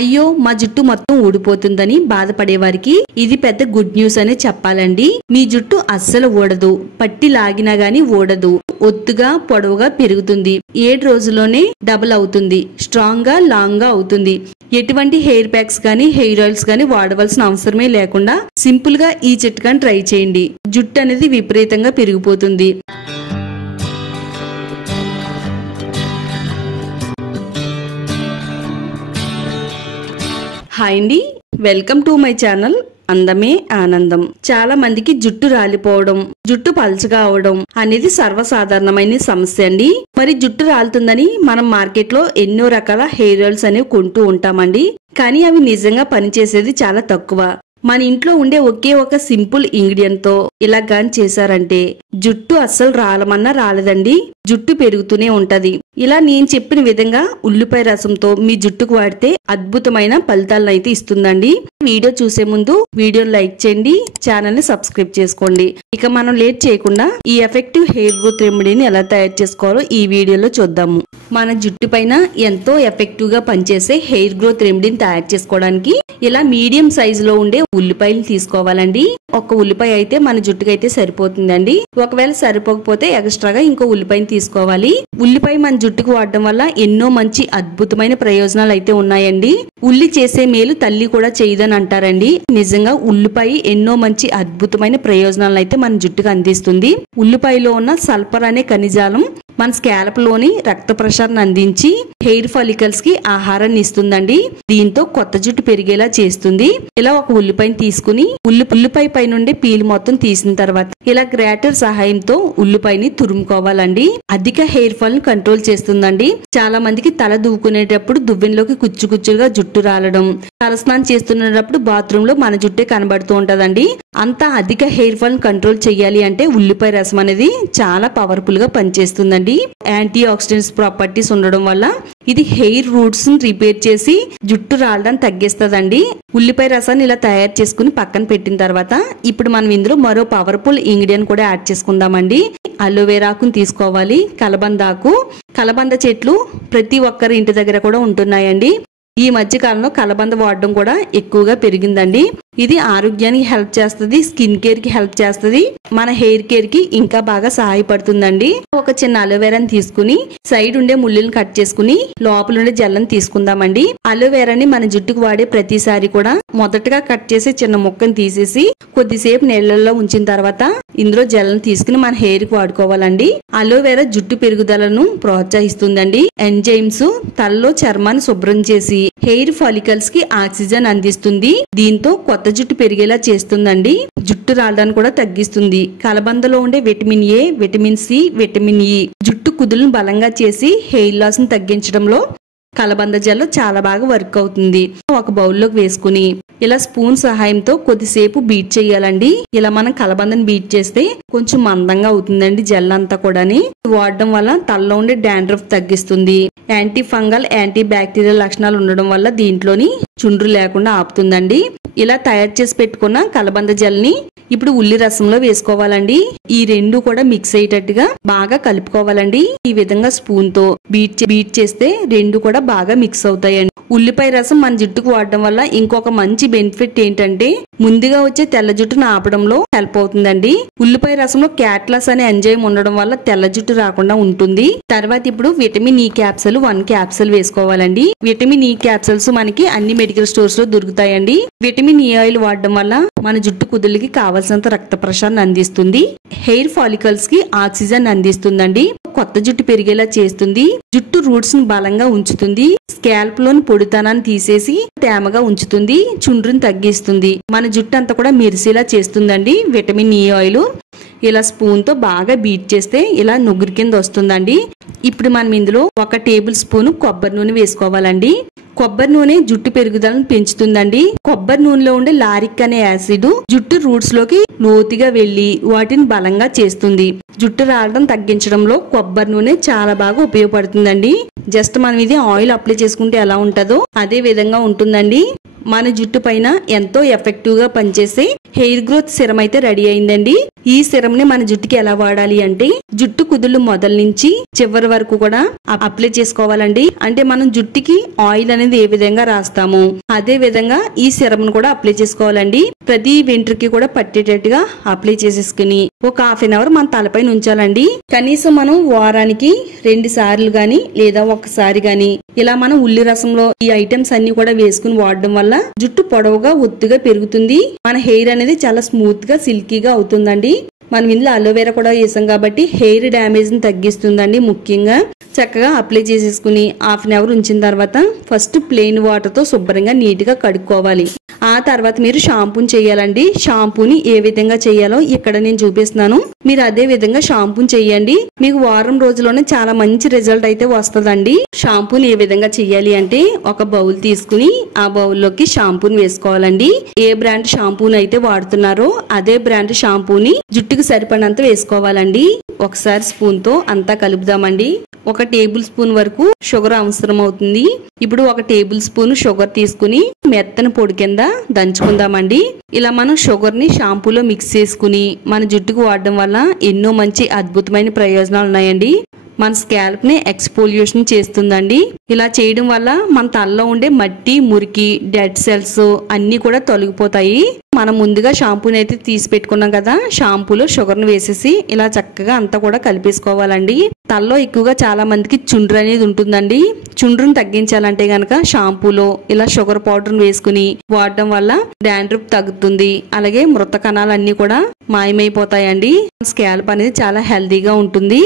అయ్యో మా జుట్టు మొత్తం ఊడిపోతుందని బాధపడే వారికి ఇది పెద్ద గుడ్ న్యూస్ అనే చెప్పాలండి. మీ జుట్టు అస్సలు ఊడదు, పట్టి లాగినా గానీ ఊడదు, ఒత్తుగా పొడవుగా పెరుగుతుంది, 7 రోజుల్లోనే డబుల్ అవుతుంది, స్ట్రాంగ్ గా లాంగ్ గా అవుతుంది. ఎటువంటి హెయిర్ ప్యాక్స్ గానీ హెయిర్ ఆయిల్స్ గానీ వాడవలసిన అవసరమే లేకుండా సింపుల్ గా ఈ చిట్కాని ట్రై చేయండి. జుట్టు అనేది విపరీతంగా పెరిగిపోతుంది. హాయ్ అండి, వెల్కమ్ టు మై ఛానల్ అందమే ఆనందం. చాలా మందికి జుట్టు రాలిపోవడం, జుట్టు పల్చగా అవడం అనేది సర్వసాధారణమైన సమస్య అండి. మరి జుట్టు రాలుతుందని మనం మార్కెట్ లో ఎన్నో రకాల హెయిర్ ఆయిల్స్ అనేవి కొంటూ ఉంటామండి. కానీ అవి నిజంగా పనిచేసేది చాలా తక్కువ. మన ఇంట్లో ఉండే ఒకే ఒక సింపుల్ ఇంగ్రీడియంట్ తో ఇలా గాని చేశారంటే జుట్టు అస్సలు రాలమన్నా రాలేదండి, జుట్టు పెరుగుతూనే ఉంటది. ఇలా నేను చెప్పిన విధంగా ఉల్లిపాయ రసంతో మీ జుట్టుకు వాడితే అద్భుతమైన ఫలితాలను అయితే ఇస్తుందండి. వీడియో చూసే ముందు వీడియోని లైక్ చేయండి, ఛానల్ ని సబ్స్క్రైబ్ చేసుకోండి. ఇక మనం లేట్ చేయకుండా ఈ ఎఫెక్టివ్ హెయిర్ గ్రోత్ రెమెడీని ఎలా తయారు చేసుకోవాలో ఈ వీడియోలో చూద్దాము. మన జుట్టు పైన ఎంతో ఎఫెక్టివ్ గా పనిచేసే హెయిర్ గ్రోత్ రెమెడీని తయారు చేసుకోవడానికి ఇలా మీడియం సైజు లో ఉండే ఉల్లిపాయలు తీసుకోవాలండి. ఒక ఉల్లిపాయ అయితే మన జుట్టుకు అయితే సరిపోతుందండి. ఒకవేళ సరిపోకపోతే ఎక్స్ట్రాగా ఇంకో ఉల్లిపాయని తీసుకోవాలి. ఉల్లిపాయ మన జుట్టుకు వాడడం వల్ల ఎన్నో మంచి అద్భుతమైన ప్రయోజనాలు అయితే ఉన్నాయండి. ఉల్లి చేసే మేలు తల్లి కూడా చేయదని అంటారండి. నిజంగా ఉల్లిపాయ ఎన్నో మంచి అద్భుతమైన ప్రయోజనాలను అయితే మన జుట్టుకు అందిస్తుంది. ఉల్లిపాయలో ఉన్న సల్ఫర్ అనే ఖనిజాలం మన స్కాల్ప్ లోని రక్త ప్రసరణ అందించి హెయిర్ ఫాలికల్స్ కి ఆహారాన్ని ఇస్తుందండి. దీంతో కొత్త జుట్టు పెరిగేలా చేస్తుంది. ఇలా ఒక ఉల్లిపాయని తీసుకుని ఉల్లిపాయ పై నుండి పీల్ మొత్తం తీసిన తర్వాత ఇలా గ్రేటర్ సహాయంతో ఉల్లిపాయని తురుముకోవాలండి. అధిక హెయిర్ ఫాల్ ని కంట్రోల్ చేస్తుందండి. చాలా మందికి తల దువ్వుకునేటప్పుడు దువ్వెనలోకి కుచ్చుగా జుట్టు రాలడం, తలస్నానం చేస్తున్నప్పుడు బాత్రూమ్ లో మన జుట్టే కనబడుతూ ఉంటదండి. అంత అధిక హెయిర్ ఫాల్ ని కంట్రోల్ చేయాలి అంటే ఉల్లిపాయ రసం అనేది చాలా పవర్ఫుల్ గా పనిచేస్తుందండి. యాంటీ ఆక్సిడెంట్స్ ప్రాపర్టీస్ ఉండడం వల్ల ఇది హెయిర్ రూట్స్ ని రిపేర్ చేసి జుట్టు రాలడాన్ని తగ్గిస్తదండి. ఉల్లిపాయ రసాన్ని ఇలా తయారు చేసుకుని పక్కన పెట్టిన తర్వాత ఇప్పుడు మనం ఇందులో మరో పవర్ఫుల్ ఇంగ్రీడియంట్ కూడా యాడ్ చేసుకుందామండి. అలోవెరా ఆకుని తీసుకోవాలి. కలబంద చెట్లు ప్రతి ఒక్కరి ఇంటి దగ్గర కూడా ఉంటున్నాయండి. ఈ మధ్య కాలంలో కలబంద వాడడం కూడా ఎక్కువగా పెరిగిందండి. ఇది ఆరోగ్యానికి హెల్ప్ చేస్తుంది, స్కిన్ కేర్ కి హెల్ప్ చేస్తుంది, మన హెయిర్ కేర్ కి ఇంకా బాగా సహాయపడుతుందండి. ఒక చిన్న అలోవెరాని తీసుకుని సైడ్ ఉండే ముళ్ళుని కట్ చేసుకుని లోపల ఉండే జెల్లని తీసుకుందామండి. అలోవెరాని మన జుట్టుకు వాడే ప్రతిసారి కూడా మొదటగా కట్ చేసి చిన్న ముక్కను తీసేసి కొద్దిసేపు నీళ్లలో ఉంచిన తర్వాత ఇందులో జెల్లను తీసుకుని మన హెయిర్ కి వాడుకోవాలండి. అలోవెరా జుట్టు పెరుగుదలను ప్రోత్సహిస్తుందండి. ఎంజైమ్స్ తలలో చర్మాన్ని శుభ్రం చేసి హెయిర్ ఫాలికల్స్ కి ఆక్సిజన్ అందిస్తుంది. దీంతో కొత్త జుట్టు పెరిగేలా చేస్తుందండి. జుట్టు రాలడాన్ని కూడా తగ్గిస్తుంది. కలబందలో ఉండే vitamin A, vitamin C, vitamin E జుట్టు కుదులను బలంగా చేసి హెయిర్ లాస్ ని తగ్గించడంలో కలబంద జెల్ చాలా బాగా వర్క్ అవుతుంది. ఒక బౌల్లోకి వేసుకుని ఇలా స్పూన్ సహాయంతో కొద్దిసేపు బీట్ చేయాలండి. ఇలా మనం కలబందని బీట్ చేస్తే కొంచెం మందంగా అవుతుందండి జెల్ అంతా కూడాని. వాడడం వల్ల తలలో ఉండే డాండ్రఫ్ తగ్గిస్తుంది. యాంటీ ఫంగల్, యాంటీ బ్యాక్టీరియల్ లక్షణాలు ఉండడం వల్ల దీంట్లోని చుండ్రు లేకుండా ఆపుతుందండి. ఇలా తయారు చేసి పెట్టుకున్న కలబంద జెల్ ని ఇప్పుడు ఉల్లి రసంలో వేసుకోవాలండి. ఈ రెండు కూడా మిక్స్ అయ్యేటట్టుగా బాగా కలుపుకోవాలండి. ఈ విధంగా స్పూన్ తో బీట్ చేస్తే రెండు కూడా బాగా మిక్స్ అవుతాయండి. ఉల్లిపాయ రసం మన జుట్టుకు వాడడం వల్ల ఇంకొక మంచి బెనిఫిట్ ఏంటంటే ముందుగా వచ్చే తెల్ల జుట్టును ఆపడంలో హెల్ప్ అవుతుందండి. ఉల్లిపాయ రసంలో క్యాట్లాస్ అనే ఎంజైమ్ ఉండడం వల్ల తెల్ల జుట్టు రాకుండా ఉంటుంది. తర్వాత ఇప్పుడు విటమిన్ ఈ క్యాప్సూల్ 1 క్యాప్సూల్ వేసుకోవాలండి. విటమిన్ ఈ క్యాప్సూల్స్ మనకి అన్ని మెడికల్ స్టోర్స్ లో దొరుకుతాయండి. విటమిన్ ఈ ఆయిల్ వాడడం వల్ల మన జుట్టు కుదులకి కావాల్సినంత రక్త ప్రసరణ అందిస్తుంది. హెయిర్ ఫాలికల్స్ కి ఆక్సిజన్ అందిస్తుందండి. కొత్త జుట్టు పెరిగేలా చేస్తుంది. జుట్టు రూట్స్ ను బలంగా ఉంచుతుంది. స్కాల్ప్ లోని పొడితనాన్ని తీసేసి తేమగా ఉంచుతుంది. చుండ్రుని తగ్గిస్తుంది. మన జుట్టు అంతా కూడా మెరిసేలా చేస్తుందండి విటమిన్ ఈ ఆయిల్. ఇలా స్పూన్ తో బాగా బీట్ చేస్తే ఇలా నుగ్గురు కింద వస్తుందండి. ఇప్పుడు మనం ఇందులో 1 టేబుల్ స్పూన్ కొబ్బరి నూనె వేసుకోవాలండి. కొబ్బరి నూనె జుట్టు పెరుగుదలను పెంచుతుందండి. కొబ్బరి నూనెలో ఉండే లారిక్ అనే యాసిడ్ జుట్టు రూట్స్ లోకి లోతుగా వెళ్లి వాటిని బలంగా చేస్తుంది. జుట్టు రాలడం తగ్గించడంలో కొబ్బరి నూనె చాలా బాగా ఉపయోగపడుతుందండి. జస్ట్ మనం ఇది ఆయిల్ అప్లై చేసుకుంటే ఎలా ఉంటుందో అదే విధంగా ఉంటుందండి. మన జుట్టు పైన ఎంతో ఎఫెక్టివ్ గా పనిచేసే హెయిర్ గ్రోత్ సిరం అయితే రెడీ అయిందండి. ఈ సిరం ని మన జుట్టుకి ఎలా వాడాలి అంటే జుట్టు కుదుళ్ళు మొదల నుంచి చివరి వరకు కూడా అప్లై చేసుకోవాలండి. అంటే మనం జుట్టుకి ఆయిల్ అనేది ఏ విధంగా రాస్తామో అదే విధంగా ఈ సిరం ను కూడా అప్లై చేసుకోవాలండి. ప్రతి వెంట్రుకి కూడా పట్టేటట్టుగా అప్లై చేసేసుకుని ఒక హాఫ్ అన్ అవర్ మన తలపైన ఉంచాలండి. కనీసం మనం వారానికి 2 సార్లు గాని లేదా ఒకసారి గాని ఇలా మనం ఉల్లి రసంలో ఈ ఐటమ్స్ అన్ని కూడా వేసుకుని వాడడం వల్ల జుట్టు పొడవుగా ఒత్తుగా పెరుగుతుంది. మన హెయిర్ అనేది చాలా స్మూత్ గా సిల్కీగా అవుతుందండి. మనం ఇందులో అలోవెరా కూడా వేసాం కాబట్టి హెయిర్ డ్యామేజ్ ని తగ్గిస్తుందండి. ముఖ్యంగా చక్కగా అప్లై చేసేసుకుని హాఫ్ అన్ అవర్ ఉంచిన తర్వాత ఫస్ట్ ప్లెయిన్ వాటర్ తో శుభ్రంగా నీట్ గా కడుక్కోవాలి. ఆ తర్వాత మీరు షాంపూని చేయాలండి. షాంపూని ఏ విధంగా చేయాలో ఇక్కడ నేను చూపిస్తున్నాను. మీరు అదే విధంగా షాంపూని చేయండి. మీకు వారం రోజుల్లోనే చాలా మంచి రిజల్ట్ అయితే వస్తుందండి. షాంపూని ఏ విధంగా చేయాలి అంటే ఒక బౌల్ తీసుకుని ఆ బౌల్లోకి షాంపూని వేసుకోవాలండి. ఏ బ్రాండ్ షాంపూని అయితే వాడుతున్నారో అదే బ్రాండ్ షాంపూని జుట్టుకి సరిపడినంత వేసుకోవాలండి. ఒకసారి స్పూన్ తో అంతా కలుపుదామండి. 1 టేబుల్ స్పూన్ వరకు షుగర్ అవసరం అవుతుంది. ఇప్పుడు 1 టేబుల్ స్పూన్ షుగర్ తీసుకుని మెత్తని పొడి కింద దంచుకుందామండి. ఇలా మనం షుగర్ ని షాంపూలో మిక్స్ చేసుకుని మన జుట్టుకు వాడడం వల్ల ఎన్నో మంచి అద్భుతమైన ప్రయోజనాలు ఉన్నాయండి. మన స్కాల్ప్ ని ఎక్స్పోలియేషన్ చేస్తుందండి. ఇలా చేయడం వల్ల మన తలలో ఉండే మట్టి, మురికి, డెడ్ సెల్స్ అన్ని కూడా తొలగిపోతాయి. మనం ముందుగా షాంపూని అయితే తీసి పెట్టుకున్నాం కదా, షాంపూలో షుగర్ ని వేసేసి ఇలా చక్కగా అంతా కూడా కలిపేసుకోవాలండి. తలలో ఎక్కువగా చాలా మందికి చుండ్రు అనేది ఉంటుందండి. చుండ్రుని తగ్గించాలంటే గనక షాంపూలో ఇలా షుగర్ పౌడర్ వేసుకుని వాడడం వల్ల డాండ్రఫ్ తగ్గుతుంది. అలాగే మృత కణాలు అన్ని కూడా మాయమైపోతాయండి. స్కాల్ప్ అనేది చాలా హెల్దీగా ఉంటుంది.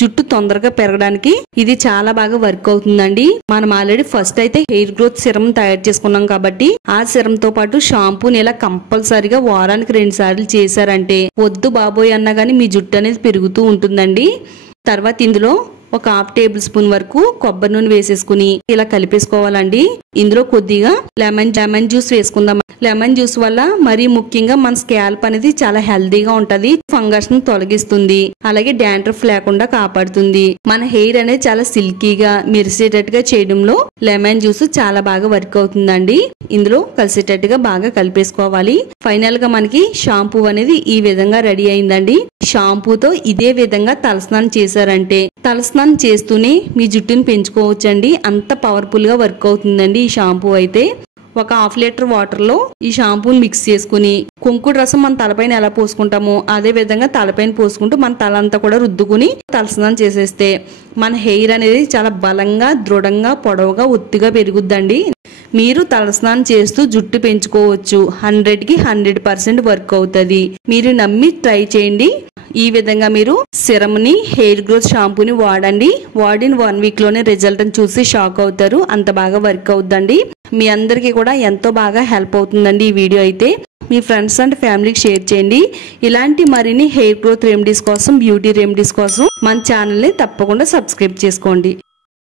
జుట్టు తొందరగా పెరగడానికి ఇది చాలా బాగా వర్క్ అవుతుందండి. మనం ఆల్రెడీ ఫస్ట్ అయితే హెయిర్ గ్రోత్ సిరం తయారు చేసుకున్నాం కాబట్టి ఆ సిరం తో పాటు షాంపూని ఇలా కంపల్సరిగా వారానికి 2 సార్లు చేశారంటే వద్దు బాబోయ్ అన్నా గానీ మీ జుట్టు అనేది పెరుగుతూ ఉంటుందండి. తర్వాత ఇందులో ఒక 1/2 టేబుల్ స్పూన్ వరకు కొబ్బరి నూనె వేసేసుకుని ఇలా కలిపేసుకోవాలండి. ఇందులో కొద్దిగా లెమన్ జ్యూస్ వేసుకుందాం. లెమన్ జ్యూస్ వల్ల మరీ ముఖ్యంగా మన స్కాల్ప్ అనేది చాలా హెల్దీగా ఉంటది. ఫంగస్ ను తొలగిస్తుంది. అలాగే డాండ్రఫ్ లేకుండా కాపాడుతుంది. మన హెయిర్ అనేది చాలా సిల్కీగా మెరిసేటట్టుగా చేయడంలో లెమన్ జ్యూస్ చాలా బాగా వర్క్ అవుతుందండి. ఇందులో కలిసేటట్టుగా బాగా కలిపేసుకోవాలి. ఫైనల్ గా మనకి షాంపూ అనేది ఈ విధంగా రెడీ అయిందండి. షాంపూతో ఇదే విధంగా తలస్నానం చేశారంటే తలస్నానం చేస్తూనే మీ జుట్టుని పెంచుకోవచ్చండి. అంత పవర్ఫుల్ గా వర్క్ అవుతుందండి ఈ షాంపూ అయితే. ఒక 1/2 లీటర్ వాటర్ లో ఈ షాంపూని మిక్స్ చేసుకుని కుంకుడు రసం మన తలపైన ఎలా పోసుకుంటామో అదే విధంగా తలపైన పోసుకుంటూ మన తల అంతా కూడా రుద్దుకుని తలస్నానం చేసేస్తే మన హెయిర్ అనేది చాలా బలంగా, దృఢంగా, పొడవుగా, ఒత్తిగా పెరుగుద్దండి. మీరు తలస్నానం చేస్తూ జుట్టు పెంచుకోవచ్చు. 100కి 100% వర్క్ అవుతుంది. మీరు నమ్మి ట్రై చేయండి. ఈ విధంగా మీరు సిరం ని, హెయిర్ గ్రోత్ షాంపూని వాడండి. వాడిన 1 వీక్ లోనే రిజల్ట్ చూసి షాక్ అవుతారు. అంత బాగా వర్క్ అవుతుందండి. మీ అందరికీ కూడా ఎంతో బాగా హెల్ప్ అవుతుందండి ఈ వీడియో అయితే. మీ ఫ్రెండ్స్ అండ్ ఫ్యామిలీకి షేర్ చేయండి. ఇలాంటి మరిన్ని హెయిర్ గ్రోత్ రెమెడీస్ కోసం, బ్యూటీ రెమెడీస్ కోసం మన ఛానల్ ని తప్పకుండా సబ్స్క్రైబ్ చేసుకోండి.